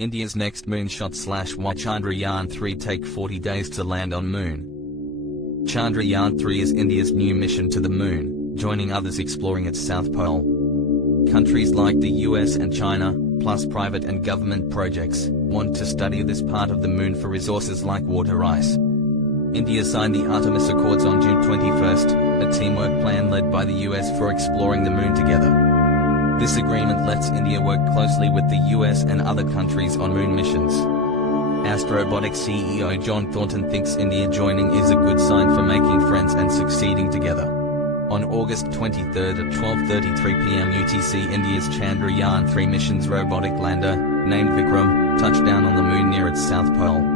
India's next moonshot/Y Chandrayaan-3 take 40 days to land on Moon. Chandrayaan-3 is India's new mission to the Moon, joining others exploring its South Pole. Countries like the US and China, plus private and government projects, want to study this part of the Moon for resources like water ice. India signed the Artemis Accords on June 21, a teamwork plan led by the US for exploring the Moon together. This agreement lets India work closely with the US and other countries on Moon missions. Astrobotics CEO John Thornton thinks India joining is a good sign for making friends and succeeding together. On August 23 at 12:33 p.m. UTC, India's Chandrayaan-3 mission's robotic lander, named Vikram, touched down on the Moon near its South Pole.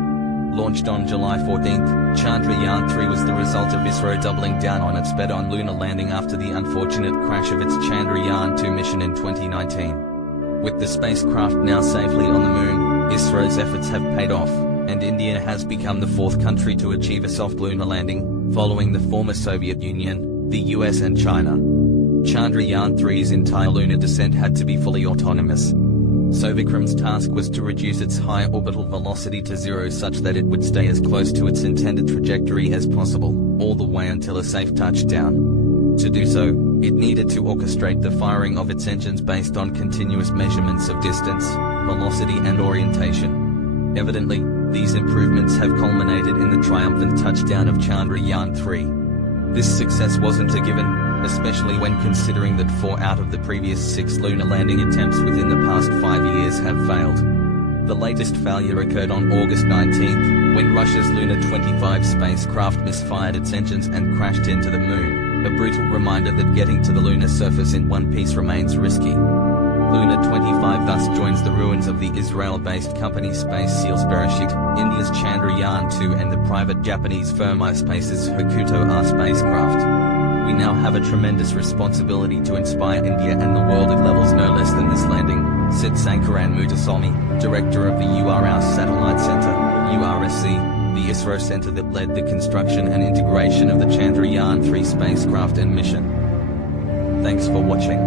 Launched on July 14, Chandrayaan-3 was the result of ISRO doubling down on its bet on lunar landing after the unfortunate crash of its Chandrayaan-2 mission in 2019. With the spacecraft now safely on the Moon, ISRO's efforts have paid off, and India has become the fourth country to achieve a soft lunar landing, following the former Soviet Union, the US and China. Chandrayaan-3's entire lunar descent had to be fully autonomous. So Vikram's task was to reduce its high orbital velocity to zero such that it would stay as close to its intended trajectory as possible, all the way until a safe touchdown. To do so, it needed to orchestrate the firing of its engines based on continuous measurements of distance, velocity and orientation. Evidently, these improvements have culminated in the triumphant touchdown of Chandrayaan-3. This success wasn't a given, especially when considering that 4 out of the previous 6 lunar landing attempts within the past 5 years have failed. The latest failure occurred on August 19, when Russia's Luna 25 spacecraft misfired its engines and crashed into the Moon, a brutal reminder that getting to the lunar surface in one piece remains risky. Luna 25 thus joins the ruins of the Israel-based company Space Seal's Bereshit, India's Chandrayaan-2 and the private Japanese firm iSpace's Hokuto R spacecraft. We now have a tremendous responsibility to inspire India and the world at levels no less than this landing, said Sankaran Muthuswamy, director of the URS Satellite Center, URSC, the ISRO center that led the construction and integration of the Chandrayaan-3 spacecraft and mission. Thanks for watching.